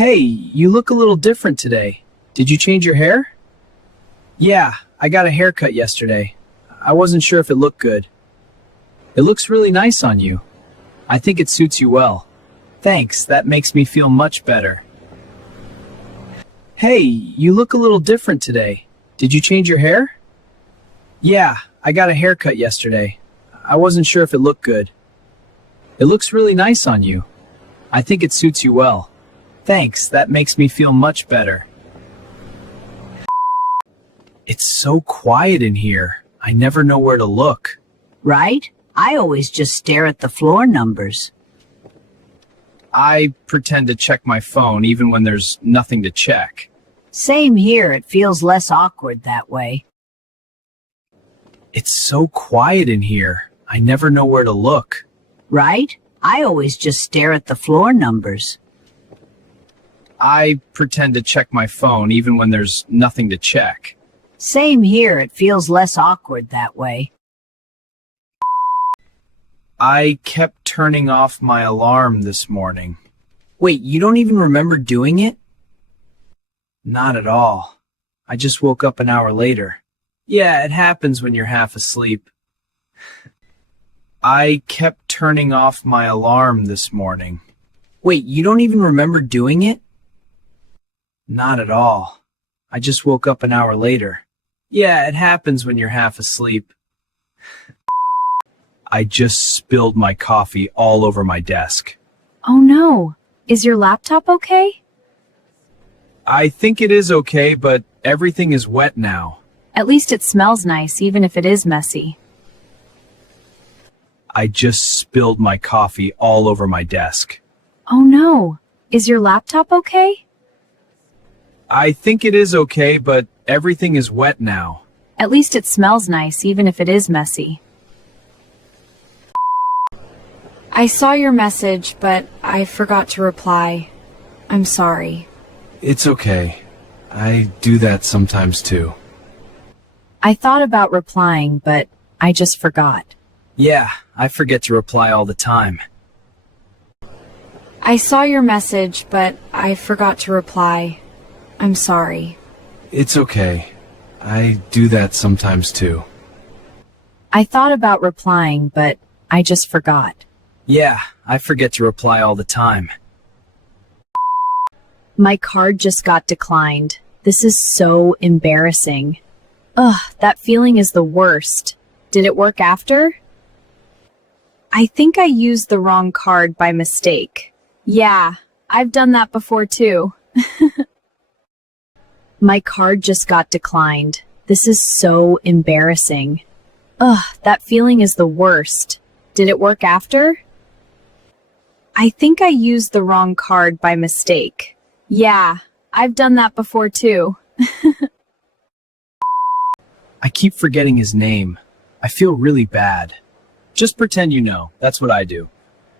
Hey, you look a little different today. Did you change your hair? Yeah, I got a haircut yesterday. I wasn't sure if it looked good. It looks really nice on you. I think it suits you well. Thanks, that makes me feel much better. Hey, you look a little different today. Did you change your hair? Yeah, I got a haircut yesterday. I wasn't sure if it looked good. It looks really nice on you. I think it suits you well. Thanks, that makes me feel much better. It's so quiet in here. I never know where to look. Right? I always just stare at the floor numbers. I pretend to check my phone even when there's nothing to check. Same here, it feels less awkward that way. It's so quiet in here. I never know where to look. Right? I always just stare at the floor numbers. I pretend to check my phone even when there's nothing to check. Same here, it feels less awkward that way. I kept turning off my alarm this morning. Wait, you don't even remember doing it? Not at all. I just woke up an hour later. Yeah, it happens when you're half asleep. I kept turning off my alarm this morning. Wait, you don't even remember doing it? Not at all. I just woke up an hour later. Yeah, it happens when you're half asleep. I just spilled my coffee all over my desk. Oh no. Is your laptop okay? I think it is okay, but everything is wet now. At least it smells nice, even if it is messy. I just spilled my coffee all over my desk. Oh no. Is your laptop okay? I think it is okay, but everything is wet now. At least it smells nice, even if it is messy. I saw your message, but I forgot to reply. I'm sorry. It's okay. I do that sometimes too. I thought about replying, but I just forgot. Yeah, I forget to reply all the time. I saw your message, but I forgot to reply. I'm sorry. It's okay. I do that sometimes too. I thought about replying, but I just forgot. Yeah, I forget to reply all the time. My card just got declined. This is so embarrassing. Ugh, that feeling is the worst. Did it work after? I think I used the wrong card by mistake. Yeah, I've done that before too. My card just got declined. This is so embarrassing. Ugh, that feeling is the worst. Did it work after? I think I used the wrong card by mistake. Yeah, I've done that before too. I keep forgetting his name. I feel really bad. Just pretend you know. That's what I do.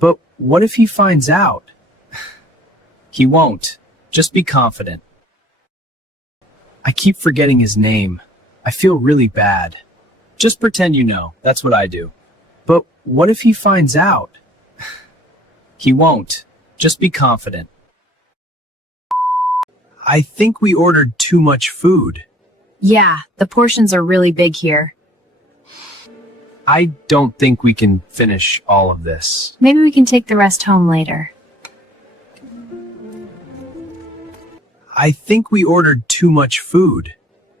But what if he finds out? He won't. Just be confident. I keep forgetting his name. I feel really bad. Just pretend you know. That's what I do. But what if he finds out? He won't. Just be confident. I think we ordered too much food. Yeah, the portions are really big here. I don't think we can finish all of this. Maybe we can take the rest home later. I think we ordered too much food.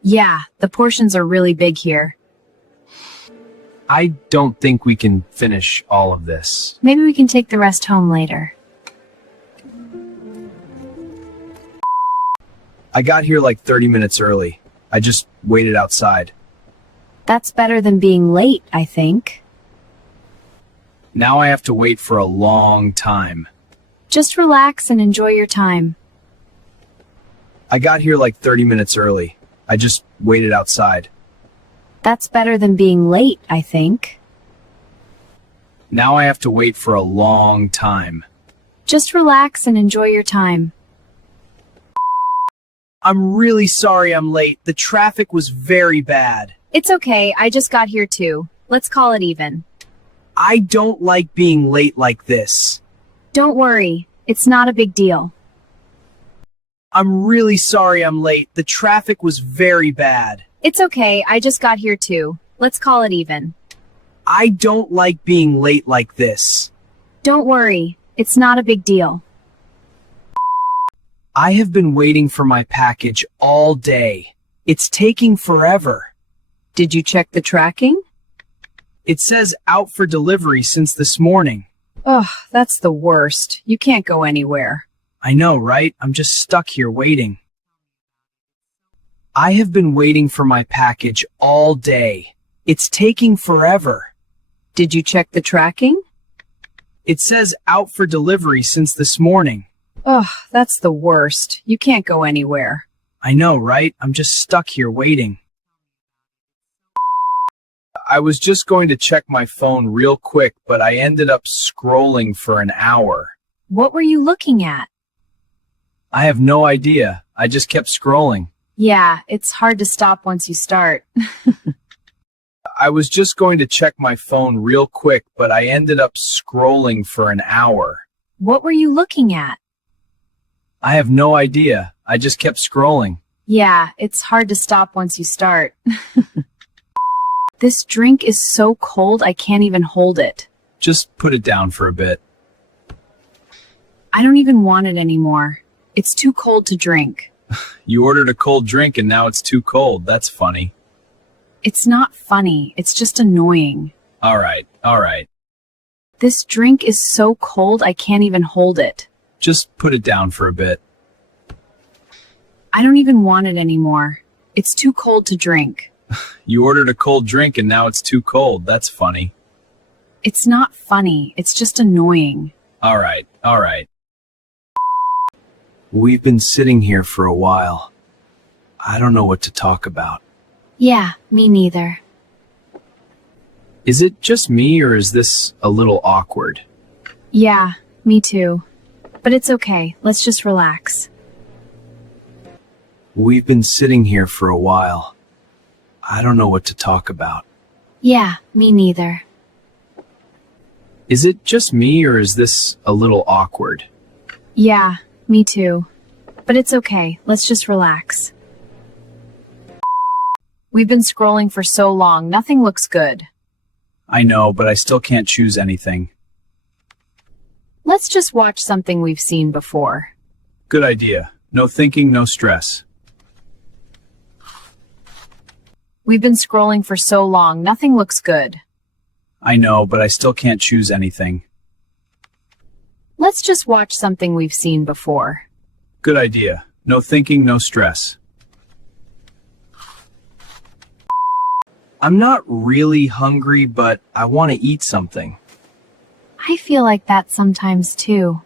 Yeah, the portions are really big here. I don't think we can finish all of this. Maybe we can take the rest home later. I got here like 30 minutes early. I just waited outside. That's better than being late, I think. Now I have to wait for a long time. Just relax and enjoy your time. I got here like 30 minutes early. I just waited outside. That's better than being late, I think. Now I have to wait for a long time. Just relax and enjoy your time. I'm really sorry I'm late. The traffic was very bad. It's okay, I just got here too. Let's call it even. I don't like being late like this. Don't worry, it's not a big deal. I'm really sorry I'm late. The traffic was very bad. It's okay, I just got here too. Let's call it even. I don't like being late like this. Don't worry, it's not a big deal. I have been waiting for my package all day. It's taking forever. Did you check the tracking? It says out for delivery since this morning. Ugh, that's the worst. You can't go anywhere. I know, right? I'm just stuck here waiting. I have been waiting for my package all day. It's taking forever. Did you check the tracking? It says out for delivery since this morning. Ugh, that's the worst. You can't go anywhere. I know, right? I'm just stuck here waiting. I was just going to check my phone real quick, but I ended up scrolling for an hour. What were you looking at? I have no idea. I just kept scrolling. Yeah, it's hard to stop once you start. I was just going to check my phone real quick, but I ended up scrolling for an hour. What were you looking at? I have no idea. I just kept scrolling. Yeah, it's hard to stop once you start. This drink is so cold I can't even hold it. Just put it down for a bit. I don't even want it anymore. It's too cold to drink. You ordered a cold drink and now it's too cold. That's funny. It's not funny, it's just annoying. All right. This drink is so cold I can't even hold it. Just put it down for a bit. I don't even want it anymore. It's too cold to drink. You ordered a cold drink and now it's too cold. That's funny. It's not funny, it's just annoying. All right. We've been sitting here for a while. I don't know what to talk about. Yeah, me neither. Is it just me or is this a little awkward? Yeah, me too. But it's okay, let's just relax. We've been sitting here for a while. I don't know what to talk about. Yeah, me neither. Is it just me or is this a little awkward? Yeah, me too. But it's okay, let's just relax. We've been scrolling for so long, nothing looks good. I know, but I still can't choose anything. Let's just watch something we've seen before. Good idea. No thinking, no stress. We've been scrolling for so long, nothing looks good. I know, but I still can't choose anything. Let's just watch something we've seen before. Good idea. No thinking, no stress. I'm not really hungry, but I want to eat something. I feel like that sometimes too.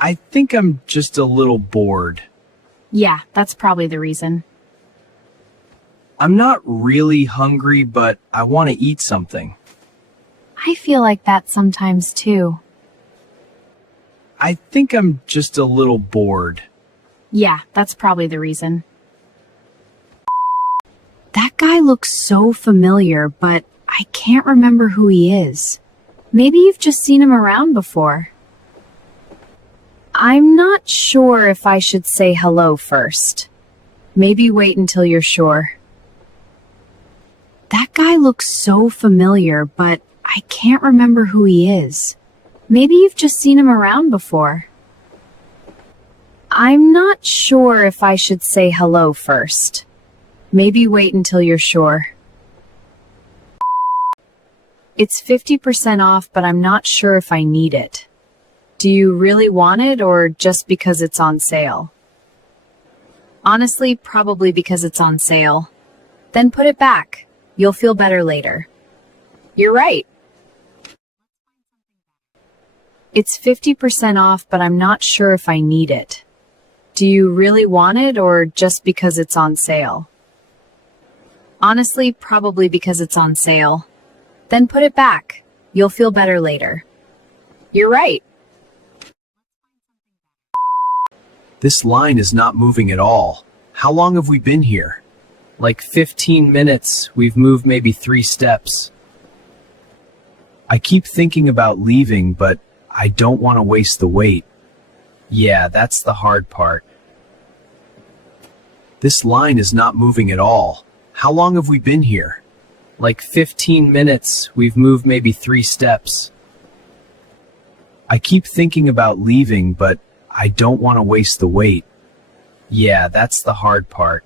I think I'm just a little bored. Yeah, that's probably the reason. I'm not really hungry, but I want to eat something. I feel like that sometimes too. I think I'm just a little bored. Yeah, that's probably the reason. That guy looks so familiar, but I can't remember who he is. Maybe you've just seen him around before. I'm not sure if I should say hello first. Maybe wait until you're sure. That guy looks so familiar, but I can't remember who he is. Maybe you've just seen him around before. I'm not sure if I should say hello first. Maybe wait until you're sure. It's 50% off, but I'm not sure if I need it. Do you really want it or just because it's on sale? Honestly, probably because it's on sale. Then put it back. You'll feel better later. You're right. It's 50% off, but I'm not sure if I need it. Do you really want it or just because it's on sale? Honestly, probably because it's on sale. Then put it back. You'll feel better later. You're right. This line is not moving at all. How long have we been here? Like 15 minutes. We've moved maybe 3 steps. I keep thinking about leaving, but I don't want to waste the wait. Yeah, that's the hard part. This line is not moving at all. How long have we been here? Like 15 minutes. We've moved maybe 3 steps. I keep thinking about leaving, but I don't want to waste the wait. Yeah, that's the hard part.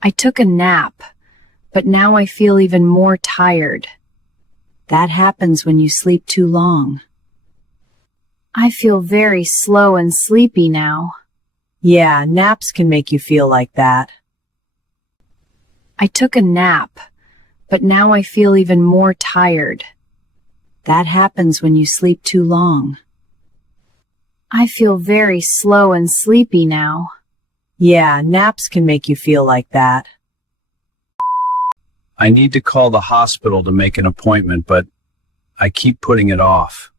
I took a nap, but now I feel even more tired. That happens when you sleep too long. I feel very slow and sleepy now. Yeah, naps can make you feel like that. I took a nap, but now I feel even more tired. That happens when you sleep too long. I feel very slow and sleepy now. Yeah, naps can make you feel like that. I need to call the hospital to make an appointment, but I keep putting it off.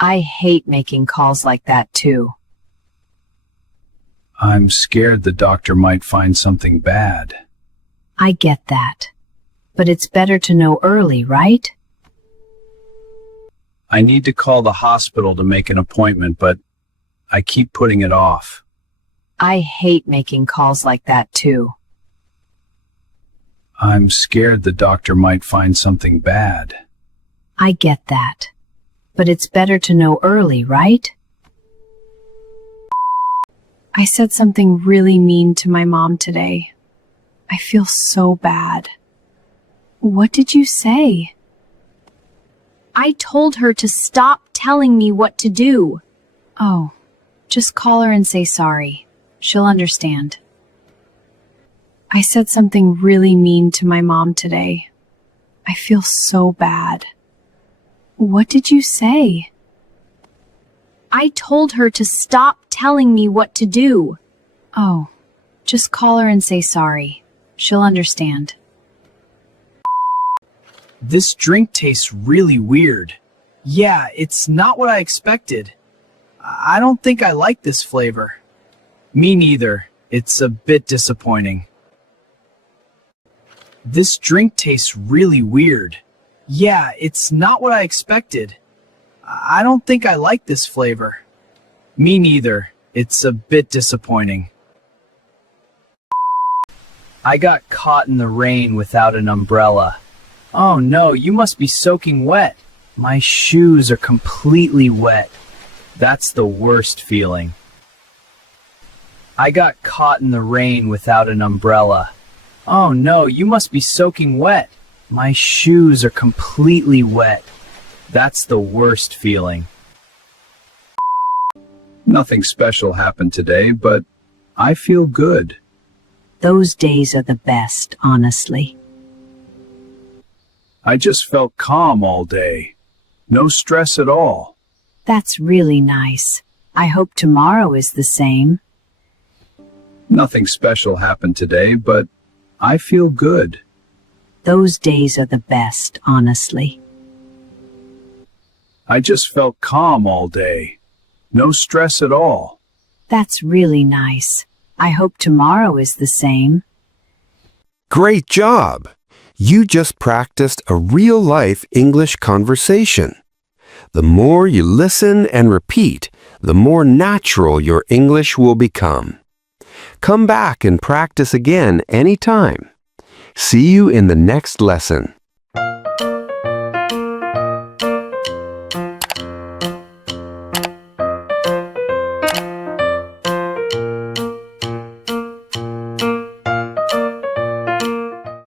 I hate making calls like that too. I'm scared the doctor might find something bad. I get that. But it's better to know early, right? I need to call the hospital to make an appointment, but I keep putting it off. I hate making calls like that too. I'm scared the doctor might find something bad. I get that. But it's better to know early, right? I said something really mean to my mom today. I feel so bad. What did you say? I told her to stop telling me what to do. Oh, just call her and say sorry. She'll understand. I said something really mean to my mom today. I feel so bad. What did you say? I told her to stop telling me what to do. Oh, just call her and say sorry. She'll understand. This drink tastes really weird. Yeah, it's not what I expected. I don't think I like this flavor. Me neither. It's a bit disappointing. This drink tastes really weird. Yeah, it's not what I expected. I don't think I like this flavor. Me neither. It's a bit disappointing. I got caught in the rain without an umbrella. Oh no, you must be soaking wet. My shoes are completely wet. That's the worst feeling. I got caught in the rain without an umbrella. Oh no, you must be soaking wet. My shoes are completely wet. That's the worst feeling. Nothing special happened today, but I feel good. Those days are the best, honestly. I just felt calm all day. No stress at all. That's really nice. I hope tomorrow is the same. Nothing special happened today, but I feel good. Those days are the best, honestly. I just felt calm all day. No stress at all. That's really nice. I hope tomorrow is the same. Great job! You just practiced a real-life English conversation. The more you listen and repeat, the more natural your English will become. Come back and practice again anytime. See you in the next lesson.